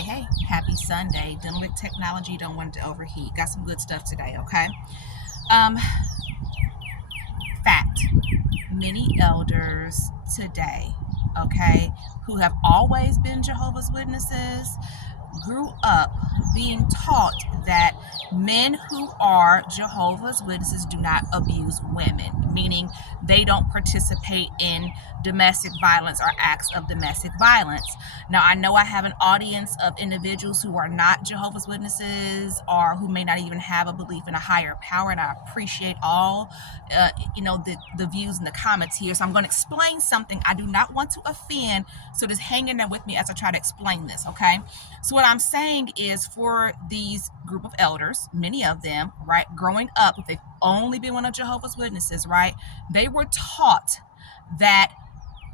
Hey, happy Sunday. Dealing with technology, don't want it to overheat. Got some good stuff today, okay? Um, Fact, many elders today, okay, who have always been Jehovah's Witnesses, grew up being taught that men who are Jehovah's Witnesses do not abuse women, meaning they don't participate in domestic violence or acts of domestic violence. Now, I know I have an audience of individuals who are not Jehovah's Witnesses or who may not even have a belief in a higher power, and I appreciate all, the views in the comments here. So I'm going to explain something. I do not want to offend, so just hang in there with me as I try to explain this, okay? So what I'm saying is, for these group of elders, many of them, right, growing up, if they've only been one of Jehovah's Witnesses, right, they were taught that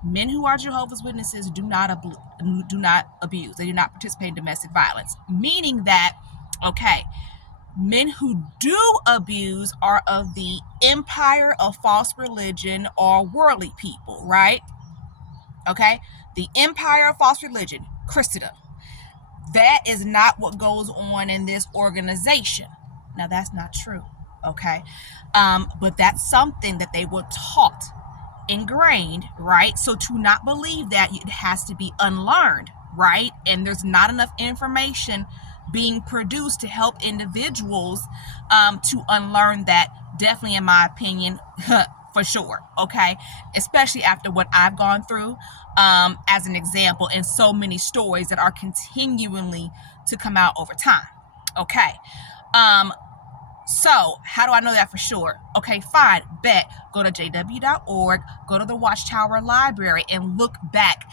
men who are Jehovah's Witnesses do not abuse. They do not participate in domestic violence, meaning that, okay, men who do abuse are of the empire of false religion or worldly people, right? Okay, the empire of false religion, Christendom. That is not what goes on in this organization. Now, that's not true, okay? But that's something that they were taught, ingrained, right? So to not believe that, it has to be unlearned, right? And there's not enough information being produced to help individuals to unlearn that, definitely in my opinion, for sure, okay? Especially after what I've gone through, as an example, and so many stories that are continually to come out over time, okay? So how do I know that for sure? Okay, fine, bet. Go to jw.org, go to the Watchtower Library and look back,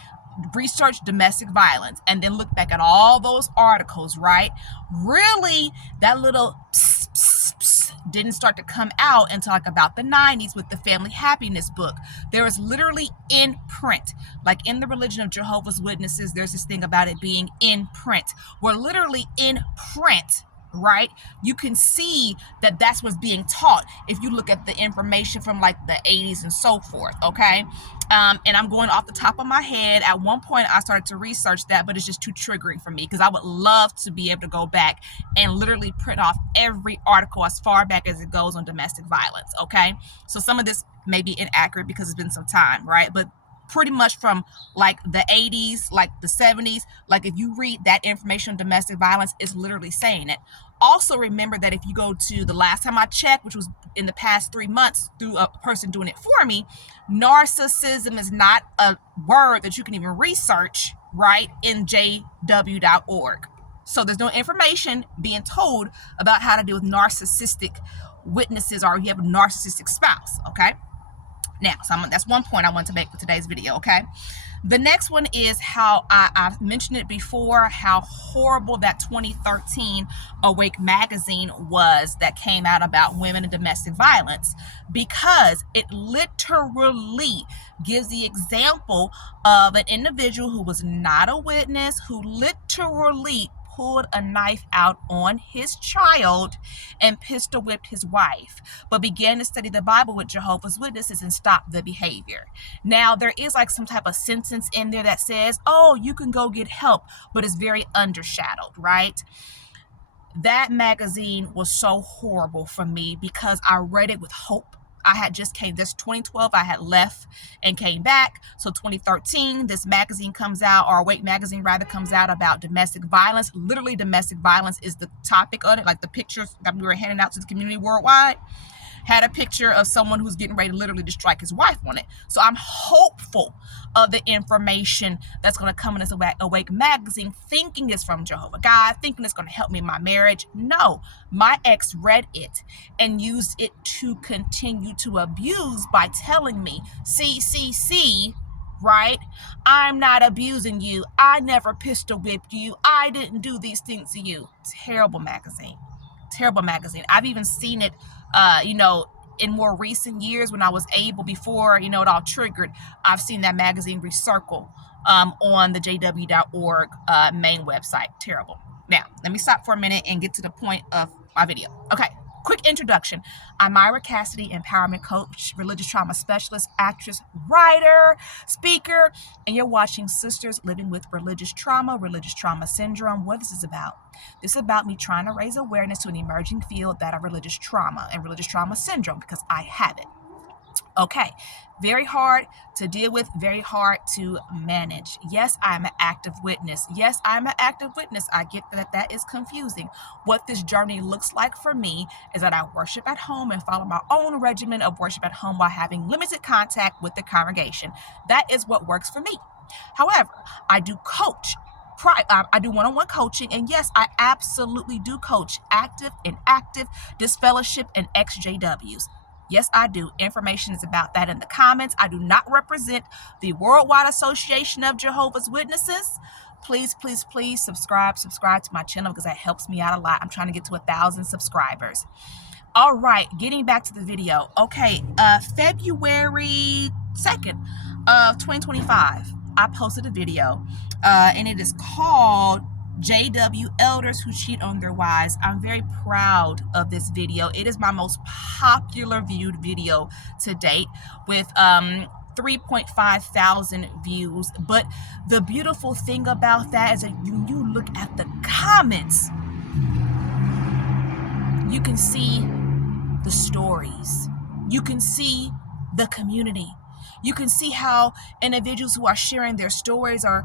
research domestic violence, and then look back at all those articles, right? Really, that little didn't start to come out until like about the 90s with the Family Happiness book. There is literally in print, like in the religion of Jehovah's Witnesses, there's this thing about it being in print. We're literally in print, right? You can see that that's what's being taught if you look at the information from like the 80s and so forth, okay? And I'm going off the top of my head. At one point I started to research that, but it's just too triggering for me because I would love to be able to go back and literally print off every article as far back as it goes on domestic violence, okay? So some of this may be inaccurate because it's been some time, right? But pretty much from like the 80s, like the 70s, like if you read that information on domestic violence, it's literally saying it. Also remember that if you go to the last time I checked, which was in the past 3 months through a person doing it for me, narcissism is not a word that you can even research, right, in jw.org. So there's no information being told about how to deal with narcissistic witnesses or you have a narcissistic spouse, okay? Now, so that's one point I want to make for today's video, okay? The next one is how I've mentioned it before, how horrible that 2013 Awake magazine was that came out about women and domestic violence, because it literally gives the example of an individual who was not a witness, who literally pulled a knife out on his child and pistol whipped his wife, but began to study the Bible with Jehovah's Witnesses and stop the behavior. Now, there is like some type of sentence in there that says, oh, you can go get help, but it's very undershadowed, right? That magazine was so horrible for me because I read it with hope. I had just came, this 2012, I had left and came back. So 2013, this magazine comes out, or Awake magazine rather, comes out about domestic violence. Literally, domestic violence is the topic of it. Like the pictures that we were handing out to the community worldwide had a picture of someone who's getting ready to literally to strike his wife on it. So I'm hopeful of the information that's going to come in this Awake magazine, thinking it's from Jehovah God, thinking it's going to help me in my marriage. No, my ex read it and used it to continue to abuse by telling me, see, right? I'm not abusing you. I never pistol whipped you. I didn't do these things to you. Terrible magazine. Terrible magazine. I've even seen it, in more recent years when I was able, before, it all triggered, I've seen that magazine recircle on the jw.org main website. Terrible. Now, let me stop for a minute and get to the point of my video. Okay. Quick introduction. I'm Myra Cassidy, empowerment coach, religious trauma specialist, actress, writer, speaker, and you're watching Sisters Living with Religious Trauma Syndrome. What this is about? This is about me trying to raise awareness to an emerging field that of religious trauma and religious trauma syndrome, because I have it. Okay, very hard to deal with, very hard to manage. Yes, I'm an active witness. Yes, I'm an active witness. I get that is confusing. What this journey looks like for me is that I worship at home and follow my own regimen of worship at home while having limited contact with the congregation. That is what works for me. However, I do coach. I do one-on-one coaching, and yes, I absolutely do coach active, inactive, disfellowship, and exJWs. Yes, I do. Information is about that in the comments. I do not represent the Worldwide Association of Jehovah's Witnesses. Please, please, please subscribe to my channel, because that helps me out a lot. I'm trying to get to 1,000 subscribers. All right, getting back to the video. Okay, February 2nd of 2025, I posted a video, and it is called JW Elders Who Cheat on Their Wives. I'm very proud of this video. It is my most popular viewed video to date, with 3.5 thousand views. But the beautiful thing about that is that you look at the comments, you can see the stories, you can see the community, you can see how individuals who are sharing their stories are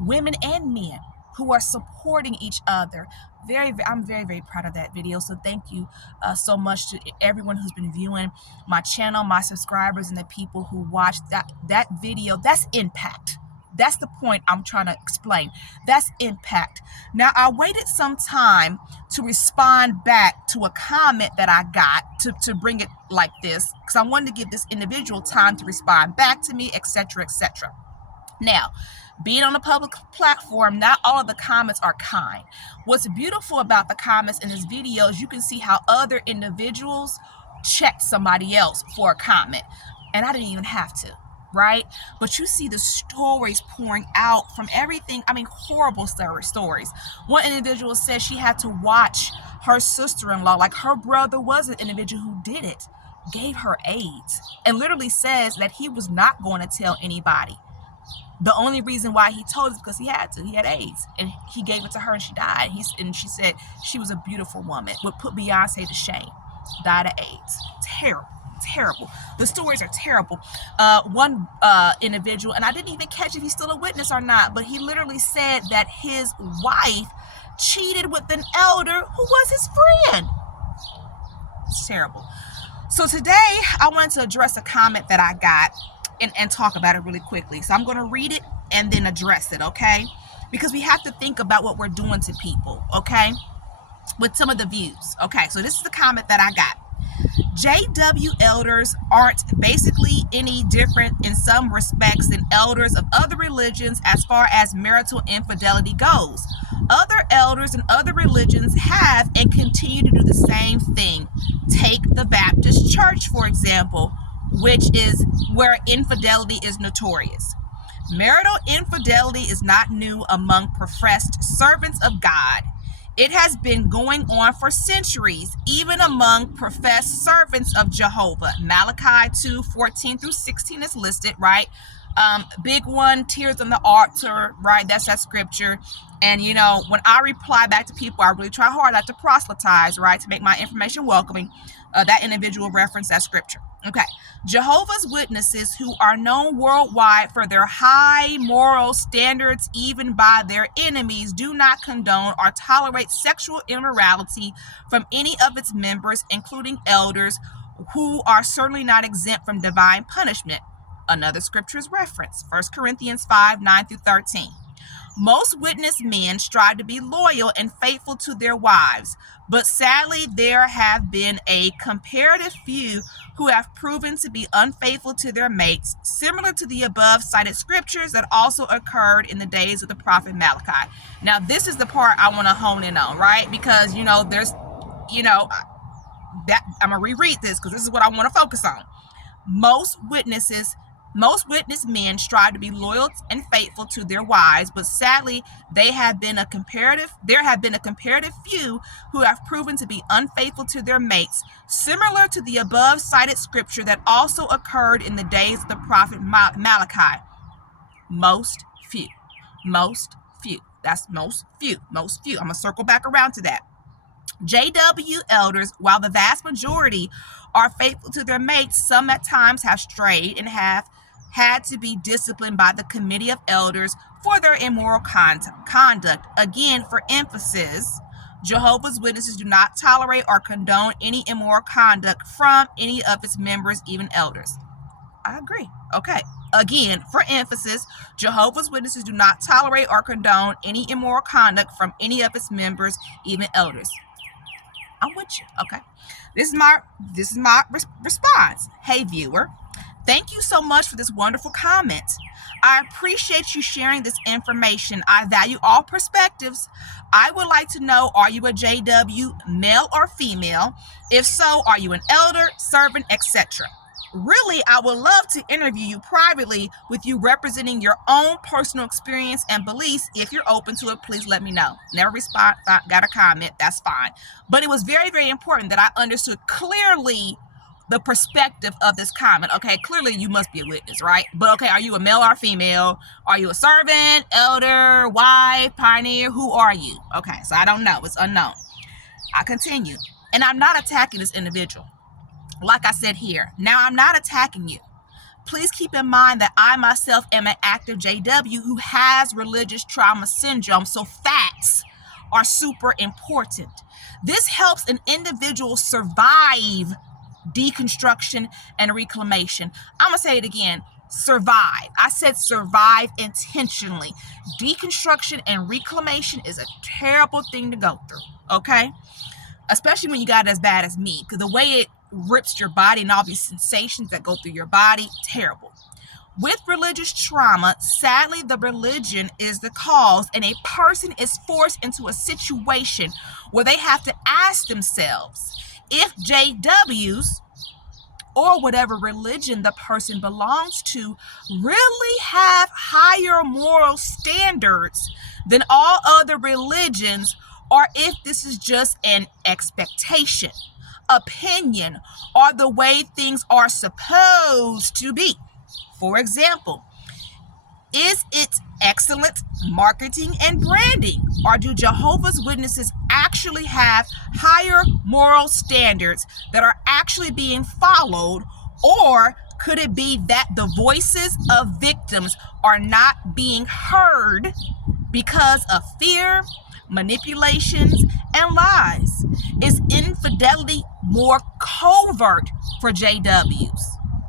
women and men who are supporting each other. I'm very, very proud of that video. So thank you so much to everyone who's been viewing my channel, my subscribers, and the people who watched that video. That's impact. That's the point I'm trying to explain. That's impact. Now, I waited some time to respond back to a comment that I got to bring it like this, because I wanted to give this individual time to respond back to me, etc., etc. Now, being on a public platform, not all of the comments are kind. What's beautiful about the comments in this video is you can see how other individuals checked somebody else for a comment. And I didn't even have to, right? But you see the stories pouring out from everything. I mean, horrible stories. One individual said she had to watch her sister-in-law, like her brother was an individual who did it, gave her AIDS, and literally says that he was not going to tell anybody. The only reason why he told is because he had to. He had AIDS, and he gave it to her, and she died. And she said she was a beautiful woman, would put Beyonce to shame. Died of AIDS. Terrible, terrible. The stories are terrible. One individual, and I didn't even catch if he's still a witness or not, but he literally said that his wife cheated with an elder who was his friend. It's terrible. So today, I wanted to address a comment that I got and talk about it really quickly. So I'm going to read it and then address it, okay? Because we have to think about what we're doing to people, okay? With some of the views. Okay, so this is the comment that I got. JW elders aren't basically any different in some respects than elders of other religions as far as marital infidelity goes. Other elders in other religions have and continue to do the same thing. Take the Baptist Church, for example, which is where infidelity is notorious. Marital infidelity is not new among professed servants of God. It has been going on for centuries, even among professed servants of Jehovah. Malachi 2:14 through 16 is listed, right? Big one, tears on the altar, right? That's that scripture. And, you know, when I reply back to people, I really try hard not to proselytize, right? To make my information welcoming. That individual reference that scripture. Okay. Jehovah's Witnesses, who are known worldwide for their high moral standards, even by their enemies, do not condone or tolerate sexual immorality from any of its members, including elders, who are certainly not exempt from divine punishment. Another scripture's reference, 1 Corinthians 5:9 through 13. Most witness men strive to be loyal and faithful to their wives, but sadly there have been a comparative few who have proven to be unfaithful to their mates, similar to the above cited scriptures that also occurred in the days of the prophet Malachi. Now, this is the part I want to hone in on, right? Because, there's, that I'm going to reread this because this is what I want to focus on. Most witnesses Most witness men strive to be loyal and faithful to their wives, but sadly, there have been a comparative few who have proven to be unfaithful to their mates, similar to the above cited scripture that also occurred in the days of the prophet Malachi. Most few. That's most few. I'm going to circle back around to that. JW elders, while the vast majority are faithful to their mates, some at times have strayed and have had to be disciplined by the committee of elders for their immoral conduct. Again, for emphasis, Jehovah's Witnesses do not tolerate or condone any immoral conduct from any of its members, even elders. I agree. Okay. Again, for emphasis, Jehovah's Witnesses do not tolerate or condone any immoral conduct from any of its members, even elders. I'm with you. Okay. This is my response. Hey, viewer. Thank you so much for this wonderful comment. I appreciate you sharing this information. I value all perspectives. I would like to know, are you a JW, male or female? If so, are you an elder, servant, etc.? Really, I would love to interview you privately with you representing your own personal experience and beliefs. If you're open to it, please let me know. Never respond, got a comment, that's fine. But it was very, very important that I understood clearly the perspective of this comment. Okay, clearly you must be a witness, right? But okay, are you a male or female? Are you a servant, elder, wife, pioneer? Who are you? Okay, so I don't know. It's unknown. I continue. And I'm not attacking this individual. Like I said here, now I'm not attacking you. Please keep in mind that I myself am an active JW who has religious trauma syndrome, so facts are super important. This helps an individual survive deconstruction and reclamation. I'm going to say it again. Survive. I said survive intentionally. Deconstruction and reclamation is a terrible thing to go through, okay? Especially when you got it as bad as me, because the way it rips your body and all these sensations that go through your body, terrible. With religious trauma, sadly, the religion is the cause, and a person is forced into a situation where they have to ask themselves if JWs or whatever religion the person belongs to really have higher moral standards than all other religions, or if this is just an expectation, opinion, or the way things are supposed to be. For example, is it excellent marketing and branding, or do Jehovah's Witnesses actually have higher moral standards that are actually being followed, or could it be that the voices of victims are not being heard because of fear, manipulations, and lies? Is infidelity more covert for JWs?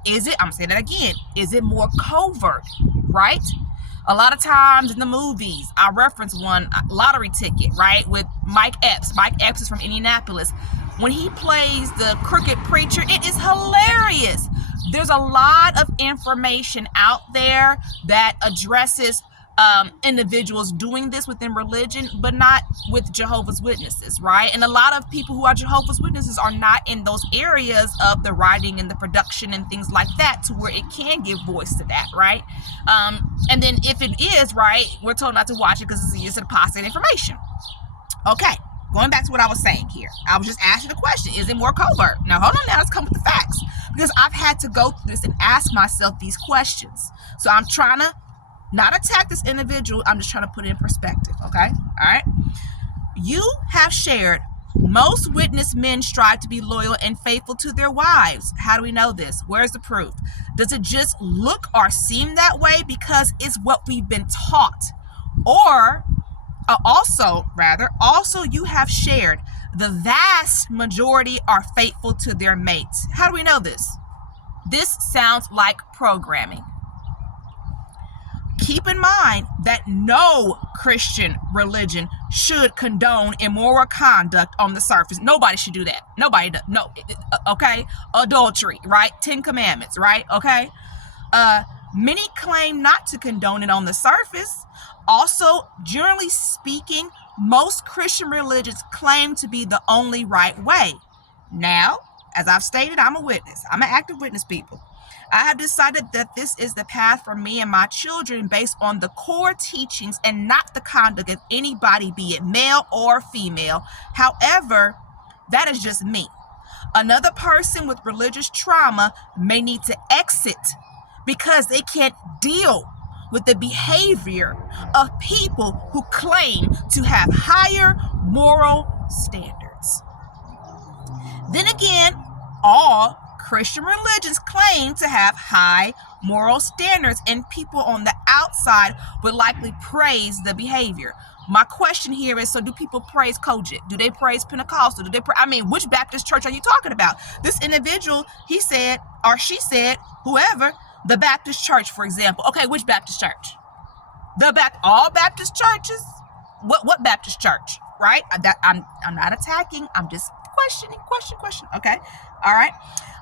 Is it? I'm saying that again. Is it more covert, right? A lot of times in the movies, I reference one lottery ticket, right, with Mike Epps. Mike Epps is from Indianapolis. When he plays the crooked preacher, it is hilarious. There's a lot of information out there that addresses individuals doing this within religion, but not with Jehovah's Witnesses, right? And a lot of people who are Jehovah's Witnesses are not in those areas of the writing and the production and things like that to where it can give voice to that, right? And then if it is, right, we're told not to watch it because it's just apostate information. Okay, going back to what I was saying here. I was just asking the question, is it more covert? Now, hold on now, let's come with the facts. Because I've had to go through this and ask myself these questions. So I'm trying to not attack this individual. I'm just trying to put it in perspective, okay? All right? You have shared, most witness men strive to be loyal and faithful to their wives. How do we know this? Where's the proof? Does it just look or seem that way because it's what we've been taught? Or also you have shared, the vast majority are faithful to their mates. How do we know this? This sounds like programming. Keep in mind that no Christian religion should condone immoral conduct on the surface. Nobody should do that. Nobody does. No, okay? Adultery, right? 10 Commandments, right? Okay? Many claim not to condone it on the surface. Also, generally speaking, most Christian religions claim to be the only right way. Now, as I've stated, I'm a witness. I'm an active witness, people. I have decided that this is the path for me and my children based on the core teachings and not the conduct of anybody, be it male or female. However, that is just me. Another person with religious trauma may need to exit because they can't deal with the behavior of people who claim to have higher moral standards. Then again, all Christian religions claim to have high moral standards, and people on the outside would likely praise the behavior. My question here is, so do people praise Kojic? Do they praise Pentecostal? Do they which Baptist church are you talking about? This individual, he said, or she said, whoever, the Baptist church, for example. Okay, which Baptist church? All Baptist churches? What Baptist church? Right? I'm not attacking. I'm just questioning. Question. Okay. All right.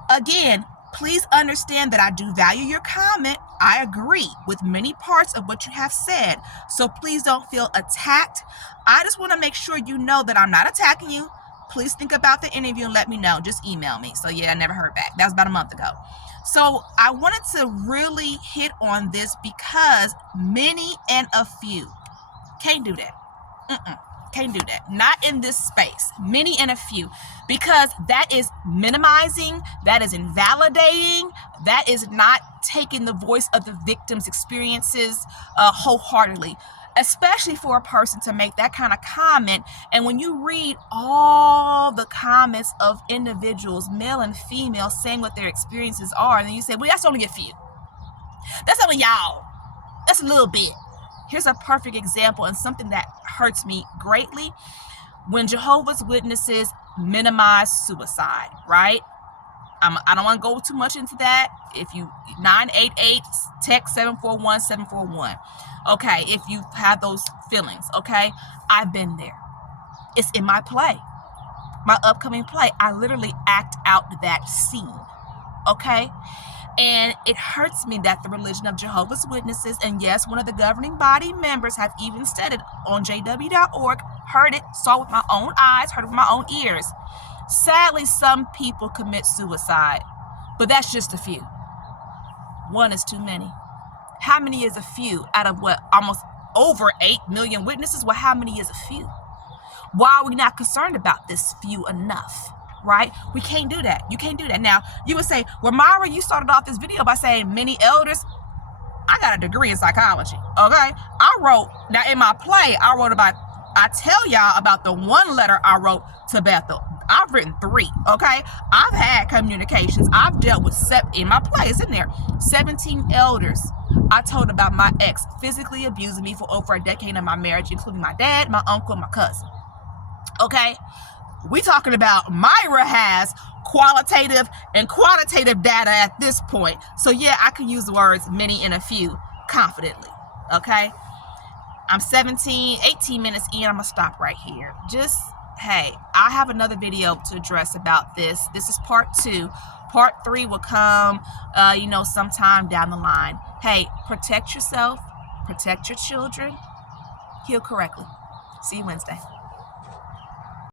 Again, please understand that I do value your comment. I agree with many parts of what you have said. So please don't feel attacked. I just want to make sure you know that I'm not attacking you. Please think about the interview and let me know. Just email me. So yeah, I never heard back. That was about a month ago. So I wanted to really hit on this because many and a few can't do that. Can't do that. Not in this space. Many and a few. Because that is minimizing, that is invalidating, that is not taking the voice of the victim's experiences wholeheartedly. Especially for a person to make that kind of comment. And when you read all the comments of individuals, male and female, saying what their experiences are, and then you say, well, that's only a few. That's only y'all. That's a little bit. Here's a perfect example and something that hurts me greatly. When Jehovah's Witnesses minimize suicide, right? I don't want to go too much into that. If you 988, text 741-741. Okay, if you have those feelings, okay? I've been there. It's in my play. My upcoming play. I literally act out that scene. Okay? And it hurts me that the religion of Jehovah's Witnesses, and yes, one of the governing body members have even said it on JW.org, heard it, saw with my own eyes, heard it with my own ears. Sadly, some people commit suicide, but that's just a few. One is too many. How many is a few out of what, almost over 8 million witnesses? Well, how many is a few? Why are we not concerned about this few enough? Right? We can't do that. You can't do that. Now, you would say, well, Myra, you started off this video by saying many elders. I got a degree in psychology. Okay? Now in my play, I tell y'all about the one letter I wrote to Bethel. I've written 3. Okay? I've had communications. I've dealt with, in my play, it's in there, 17 elders. I told about my ex physically abusing me for over a decade of my marriage, including my dad, my uncle, and my cousin. Okay? We talking about Myra has qualitative and quantitative data at this point. So yeah, I can use the words many and a few confidently. Okay? I'm 18 minutes in. I'm going to stop right here. Just, hey, I have another video to address about this. This is part 2. Part 3 will come, sometime down the line. Hey, protect yourself. Protect your children. Heal correctly. See you Wednesday.